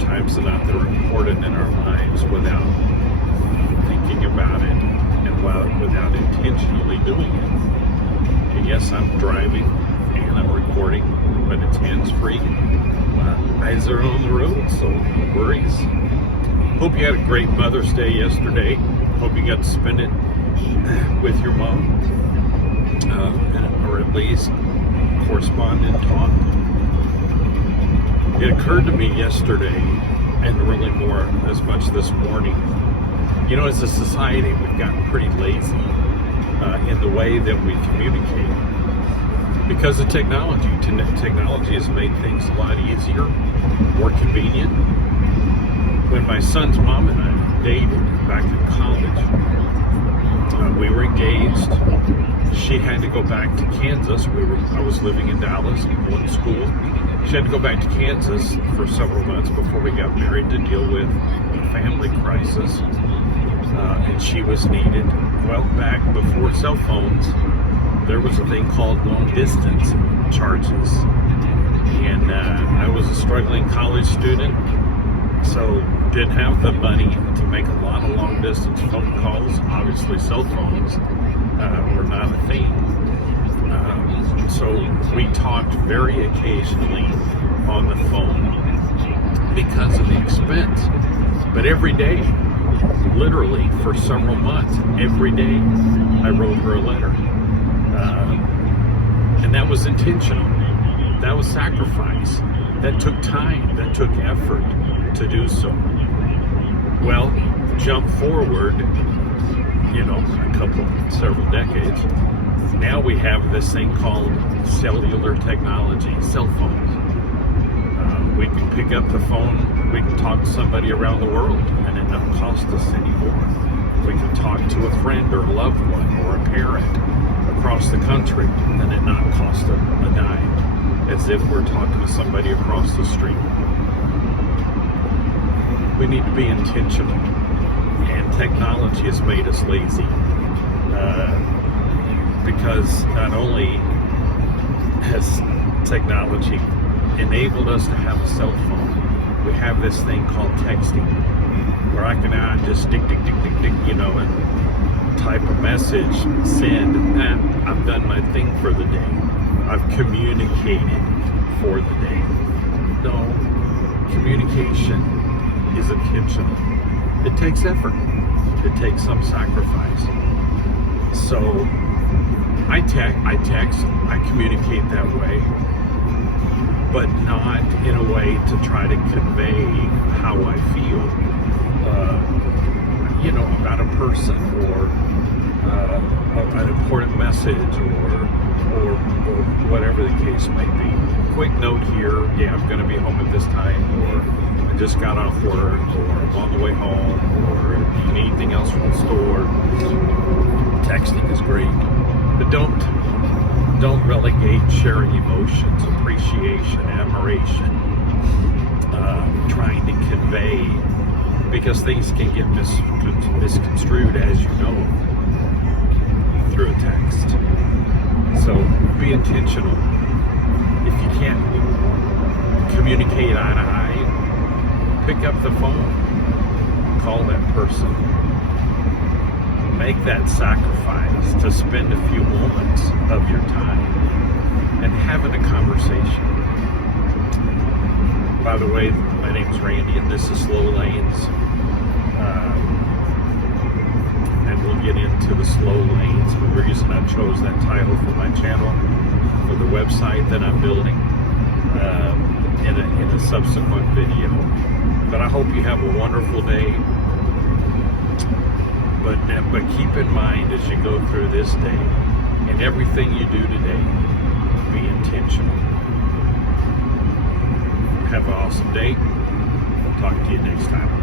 times than not, they're important in our lives without thinking about it and without intentionally doing it. And yes, I'm driving and I'm recording, but it's hands-free. My eyes are on the road, so no worries. Hope you had a great Mother's Day yesterday. Hope you got to spend it with your mom, or at least correspond and talk. It occurred to me yesterday, and really more as much this morning, you know, as a society, we've gotten pretty lazy in the way that we communicate because of technology. Technology has made things a lot easier, more convenient. When my son's mom and I dated back in college, we were engaged. She had to go back to Kansas. I was living in Dallas and going to school. She had to go back to Kansas for several months before we got married to deal with a family crisis. And she was needed. Well, back before cell phones, there was a thing called long distance charges. And I was a struggling college student, so didn't have the money to make a lot of long distance phone calls. Obviously, cell phones were not a thing. So we talked very occasionally on the phone because of the expense. But every day, literally for several months, every day, I wrote her a letter. And that was intentional. That was sacrifice. That took time. That took effort to do so. Well, jump forward, you know, several decades. Now we have this thing called cellular technology, cell phones. We can pick up the phone, we can talk to somebody around the world, and it doesn't cost us anymore. We can talk to a friend or a loved one or a parent across the country, and it not cost a dime, as if we're talking to somebody across the street. We need to be intentional, and technology has made us lazy. Because not only has technology enabled us to have a cell phone, we have this thing called texting, where I can now just dick, you know, and type a message, send, and I've done my thing for the day. I've communicated for the day. No, communication is intentional. It takes effort. It takes some sacrifice. So I text, I communicate that way, but not in a way to try to convey how I feel, you know, about a person or an important message or whatever the case may be. Quick note here, yeah, I'm going to be home at this time, or I just got off work, or I'm on the way home, or do you need anything else from the store? Texting is great. But don't relegate sharing emotions, appreciation, admiration, trying to convey, because things can get misconstrued, as you know, through a text. So be intentional. If you can't communicate eye to eye, pick up the phone, call that person. Make that sacrifice to spend a few moments of your time and having a conversation. By the way, my name's Randy and this is Slow Lanes. And we'll get into the slow lanes. The reason I chose that title for my channel, for the website that I'm building, in a subsequent video. But I hope you have a wonderful day. But keep in mind as you go through this day and everything you do today, be intentional. Have an awesome day. Talk to you next time.